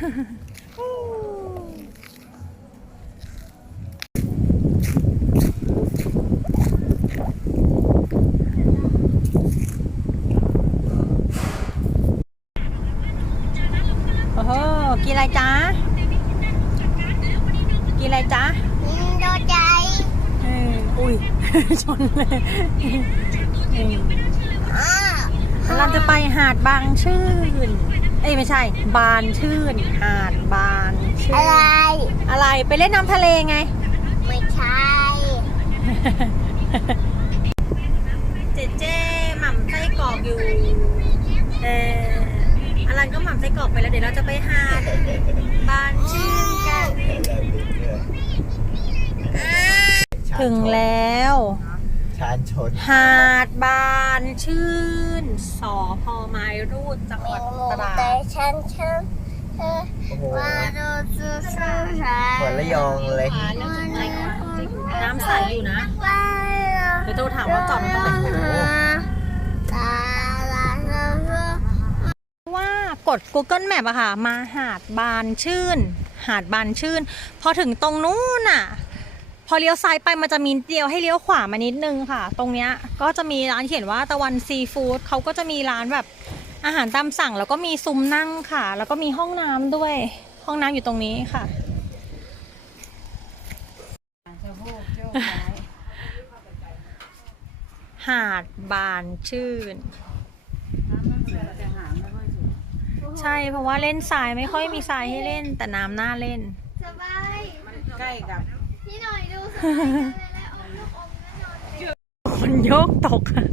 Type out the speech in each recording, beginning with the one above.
โอ้โห กินอะไรจ๊ะ กินอะไรจ๊ะยิงโดนใจเอออุ้ย ชนเลยเอออ้าเราจะไปหาดบางชื่น เอ้ยไม่ใช่ บานชื่นหาดบานชื่นอะไร อะไรไปเล่นน้ำทะเลไง ไม่ใช่ เจเจหม่ำไส้กรอกอยู่ เอออลันก็หม่ำไส้กรอกไปแล้วเดี๋ยวเราจะไปหาดบานชื่นกัน ถึงแล้วชานชน หาดบานชื่น สอพอไม้รูดจังหมีวัดหมูตราดแต่ฉันฉันเธอโอ้โหว่าดูซื่อซื่อใสเหมือนระยองเลย น้ำใสอยู่นะว่าเดี๋ยวโทรถามว่าจอดตรงไหนตาลาลาลาว่ากด Google Map อะค่ะ มาหาดบานชื่น หาดบานชื่น พอถึงตรงนู้นอะ พอเลี้ยวซ้ายไปมันจะมีเดียวให้เลี้ยวขวามานิดนึงค่ะ ตรงเนี้ยก็จะมีร้านเขียนว่าตะวันซีฟู้ดเขาก็จะมีร้านแบบอาหารตามสั่งแล้วก็มีซุ้มนั่งค่ะ แล้วก็มีห้องน้ำด้วย ห้องน้ำอยู่ตรงนี้ค่ะหาดบานชื่น ใช่เพราะว่าเล่นทรายไม่ค่อยมีทรายให้เล่น แต่น้ำน่าเล่น สบายใกล้กับ คนโยกตกอะ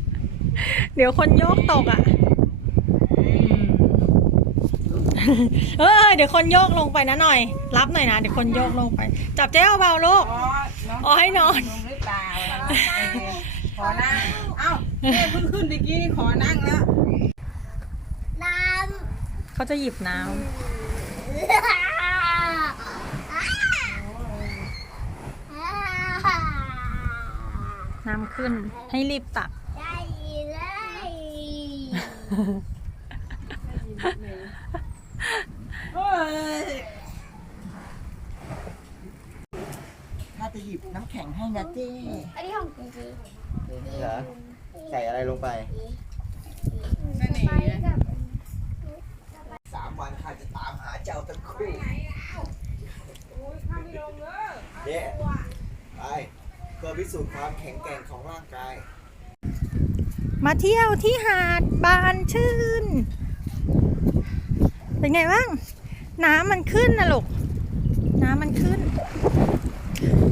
เดี๋ยวคนโยกตกอะ เออเดี๋ยวคนโยกลงไปนะหน่อย รับหน่อยนะเดี๋ยวคนโยกลงไป จับเจ๊เบาๆลูกอ๋อน้องอ๋อให้นอนลงหรือเปล่าขอนั่ง เอ้าเอ้เพิ่งขึ้นตะกี้นี่ขอนั่งแล้วน้เขาจะหยิบน้ำ น้ำขึ้น ให้รีบตัก ได้เลยเฮ้ยถ้าจะหยิบน้ำแข็งให้นะเจ้อันนี้ของจริงเหรอใส่อะไรลงไปนั่นเองกับสามวันข้าจะตามหาเจ้าทั้งคู่เนี่ยไปเพื่อพิสูจน์ความแข็งแกร่งของร่างกาย มาเที่ยวที่หาดบานชื่น เป็นไงบ้าง น้ำมันขึ้นนะลูก น้ำมันขึ้น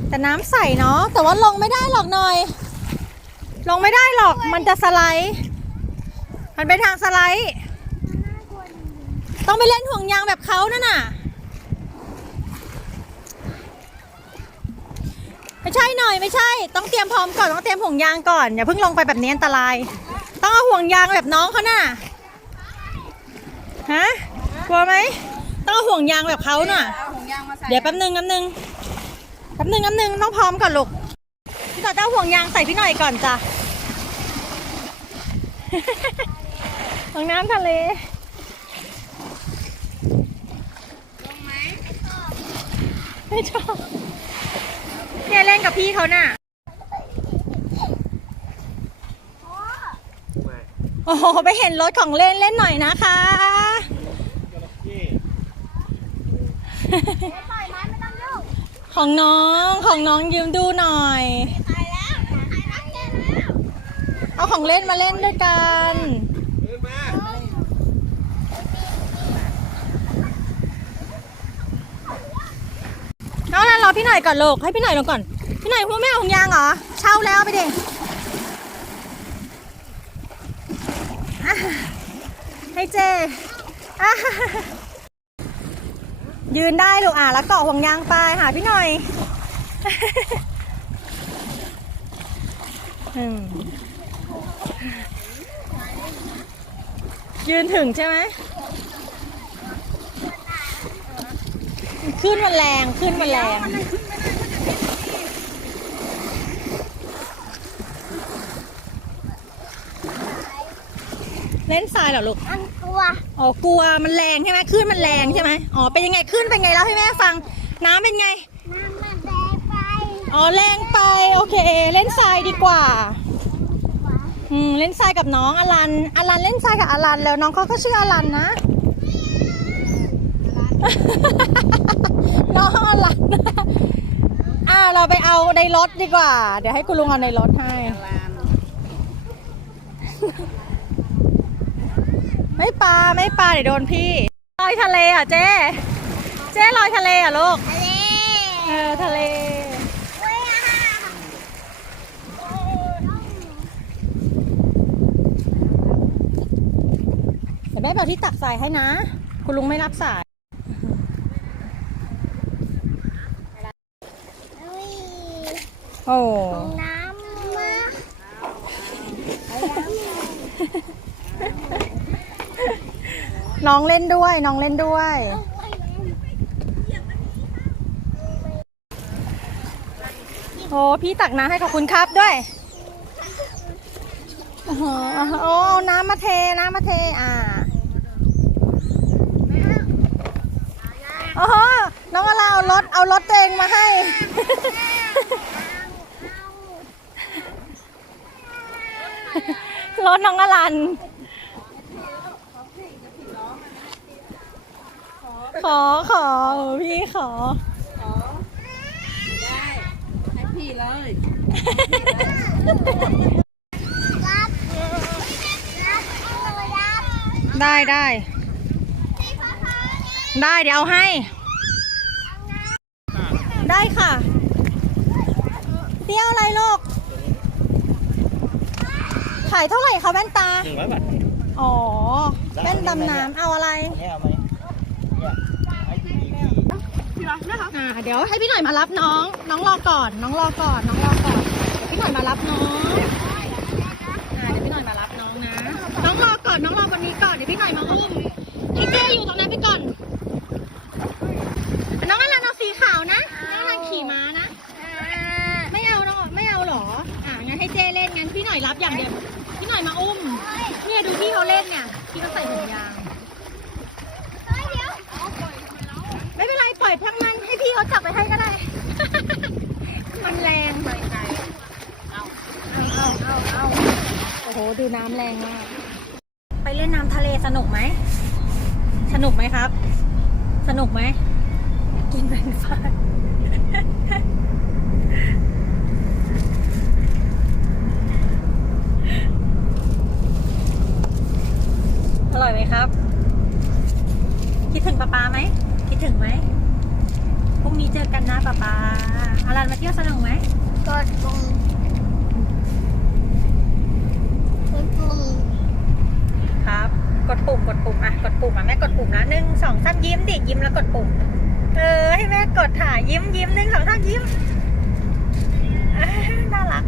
แต่น้ำใสเนาะ แต่ว่าลงไม่ได้หรอกหน่อย ลงไม่ได้หรอก มันจะสไลด์ มันเป็นทางสไลด์ ต้องไปเล่นห่วงยางแบบเขานั่นน่ะ ไม่ใช่หน่อยไม่ใช่ ต้องเตรียมพร้อมก่อนต้องเตรียมห่วงยางก่อนอย่าเพิ่งลงไปแบบนี้อันตราย ต้องเอาห่วงยางแบบน้องเขาน่ะฮะกลัวไหมต้องเอาห่วงยางแบบเขาน่ะ เอาถุงยางมาใส่เดี๋ยวแป๊บนึงแป๊บนึงแป๊บนึงแป๊บนึงต้องพร้อมก่อนลูกพี่ต่อเจ้าห่วงยางใส่พี่หน่อยก่อนจ้ะ ห่วงน้ำทะเลไม่ชอบ เนี่ยเล่นกับพี่เขาน่ะ โอ้โห ไปเห็นรถของเล่นเล่นหน่อยนะคะปล่อยมันไม่ต้องยุ่งของน้องของน้องยืมดูหน่อยตายแล้วตายแล้วเจนแล้วเอาของเล่นมาเล่นด้วยกันน้องนั้น รอพี่หน่อยก่อนลูกให้พี่หน่อยลงก่อน พี่หน่อยพูดไม่เอาของยางเหรอ เช่าแล้วไปดิให้เจ ยืนได้ลูกอะแล้วเกาะห่วงยางไปหาพี่หน่อยยืนถึงใช่ไหม ขึ้นมันแรงขึ้นมันแรงเล่นทรายเหรอลูกอันกลัวลัว อ๋อกลัวมันแรงใช่ไหมคลื่นมันแรงใช่ไหมอ๋อเป็นยังไงคลื่นเป็นไงแล้วให้แม่ฟัง น้ำเป็นไง น้ำมันแดงไป อ๋อแรงไปโอเค เล่นทรายดีกว่า อืมเล่นทรายกับน้องอลันอลันเล่นทรายกับอลันแล้วน้องเขาก็ชื่ออลันนะ น้องอลันอ่าเราไปเอาในรถดีกว่า เดี๋ยวให้คุณลุงเอาในรถให้ ไม่ปลาไม่ปลาเดี๋ยวโดนพี่ลอยทะเลอะเจ๊เจ๊ลอยทะเลอะลูกทะเลเออทะเล เว้ยอะเดี๋ยวแม่ไปเอาที่ตักทรายให้นะ คุณลุงไม่รับสาย อุ้ย โอ้น้ำมาน้องเล่นด้วย น้องเล่นด้วย โอ้พี่ตักน้ำให้ขอบคุณครับด้วย โอ้โหโอ้เอาน้ำมาเท น้ำมาเท อ่าโอ้โหน้องอลาเอารถ เอารถตัวเองมาให้ รถน้องอลัน ขอขอเออพี่ขอ ให้พี่เลยรับรับเอารับได้ได้พี่พ่อพ่อได้เดี๋ยวเอาให้ ได้ค่ะเตี้ยวอะไรลูก ขายเท่าไหร่คะแว่นตา หนึ่งร้อยบาทอ๋อ แว่นดำน้ำเอาอะไรอันนี้เอาไหมเนี่ยไอ้ที่ดีดีอ่าเดี๋ยวให้พี่หน่อยมารับน้อง น้องรอก่อน น้องรอก่อน น้องรอก่อนเดี๋ยวพี่หน่อยมารับน้องอ่าเดี๋ยวพี่หน่อยมารับน้องนะ น้องรอก่อน น้องรอวันนี้ก่อน เดี๋ยวพี่หน่อยมาอุ้มพี่เจอยู่ตรงนั้นไปก่อนน้องอลันเอาสีขาวนะ น้องอลันขี่ม้านะ ไม่เอาน้องไม่เอาเหรอ อ่างั้นให้เจเล่นงั้นพี่หน่อยรับอย่างเดียว พี่หน่อยมาอุ้ม เนี่ยดูพี่เขาเล่นเนี่ย พี่เขาใส่ถุงยาง ไม่เป็นไรปล่อยพักมันให้พี่เขาจับไปให้ก็ได้ มันแรงไปไกลเอาเอาเอาเอาโอ้โห ดูน้ำแรงมาก ไปเล่นน้ำทะเลสนุกไหม สนุกไหมครับ สนุกไหม กินเป็นไฟรายอร่อยไหมครับ คิดถึงป๊าป๊าไหม คิดถึงไหม พรุ่งนี้เจอกันนะป๊าป๊าอารันมาเที่ยวสนุกไหม กดปุ่มกดปุ่ม ครับ กดปุ่ม กดปุ่ม อะ กดปุ่มอะ แม่กดปุ่มนะหนึ่งสองสาม ยิ้มดิยิ้มแล้วกดปุ่ม เออ ให้แม่กดถ่ายยิ้มยิ้มหนึ่งสองสามยิ้มน่ารัก